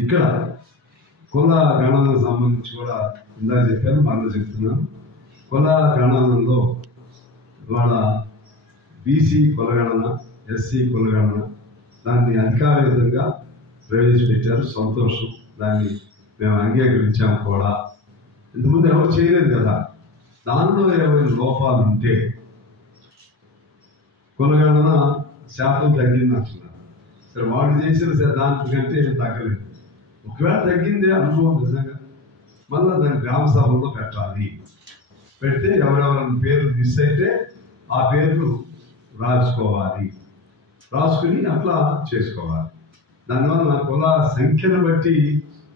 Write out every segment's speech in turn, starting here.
ఇక్కడ కుల గణనకు సంబంధించి కూడా ఇందాక చెప్పాను, మళ్ళీ చెప్తున్నాను. కుల గణనలో ఇవాళ బీసీ కులగణన, ఎస్సీ కులగణన దాన్ని అధికారికంగా ప్రవేశపెట్టారు. సంతోషం, దాన్ని మేము అంగీకరించాము కూడా. ఇంతకుముందు ఎవరు చేయలేదు కదా. దానిలో ఏమైనా లోపాలు ఉంటే కులగణన శాతం తగ్గింది అంటున్నారు. సరే, వాళ్ళు చేసిన దానికంటే ఏం తగ్గలేదు. ఒకవేళ తగ్గిందే అనుభవం నిజంగా మళ్ళీ దాన్ని గ్రామ సభలో పెట్టాలి. పెడితే ఎవరెవరైనా పేర్లు మిస్ అయితే ఆ పేర్లు రాసుకోవాలి, రాసుకుని అట్లా చేసుకోవాలి. దానివల్ల కుల సంఖ్యను బట్టి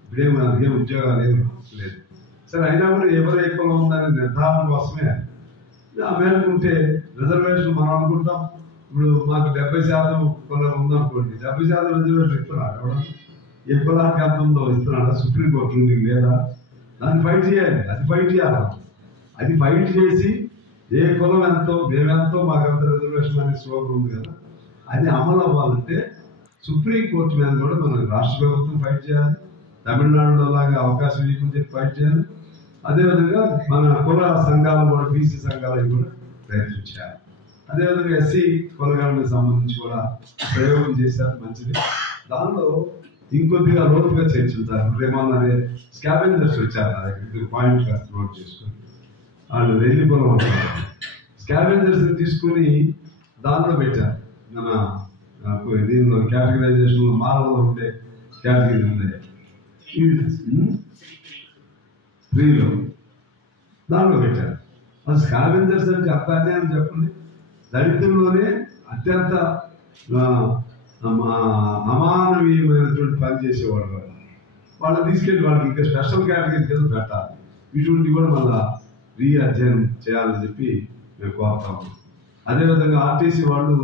ఇప్పుడేమో అదే ఉద్యోగాలు ఏమి లేదు. సరే, అయినా కూడా ఎవరు ఎక్కువ ఉందని నిర్ధారణ కోసమే ఆ మేరకు ఉంటే రిజర్వేషన్ మనం అనుకుంటాం. ఇప్పుడు మాకు 70% కులం ఉందనుకోండి, 70% రిజర్వేషన్ ఇస్తున్నాడు ఎవరు? ఏ కులానికి ఎంత ఉందో ఇస్తున్నాడా? సుప్రీంకోర్టు రూలింగ్ లేదా? దాన్ని ఫైట్ చేయాలి. అది ఫైట్ చేయాలి. అది ఫైట్ చేసి ఏ కులం ఎంతో మేమెంతో మాకంత రిజర్వేషన్ అనే స్లోగన్ ఉంది కదా, అది అమలు అవ్వాలంటే సుప్రీంకోర్టు మీద కూడా మన రాష్ట్ర ప్రభుత్వం ఫైట్ చేయాలి. తమిళనాడులో లాగా అవకాశం ఇవ్వకుండా ఫైట్ చేయాలి. అదేవిధంగా మన కుల సంఘాలు కూడా, బీసీ సంఘాలు కూడా ప్రయత్నించాలి. అదేవిధంగా ఎస్సీ కులగణనకు సంబంధించి కూడా ప్రయోగం చేశారు, మంచిది. దానిలో ఇంకొద్దిగా లోతుగా చర్చించారు. రేమన్నారే స్కావెంజర్స్ వచ్చారు నా దగ్గర, పాయింట్ కాస్త నోట్ చేసుకుని వాళ్ళు రెల్లి పొలం అంటారు. స్కావెంజర్స్ తీసుకుని దానిలో పెట్టారు. మన దీనిలో కేటగరైజేషన్లో మాలలో ఉండే కేటగిరీ ఉండే 3లో దానిలో పెట్టారు. అది స్కావెంజర్స్ అంటే అర్థాన్ని అని చెప్పండి. దళితుల్లోనే అత్యంత అమానవీయమైనటువంటి పని చేసేవాడు వాళ్ళని తీసుకెళ్ళి వాళ్ళకి ఇంకా స్పెషల్ కేటగిరీ కింద పెట్టాలి. ఇటువంటి కూడా మళ్ళా అధ్యయనం చేయాలని చెప్పి మేము కోరుతాము. అదేవిధంగా ఆర్టీసీ వాళ్ళు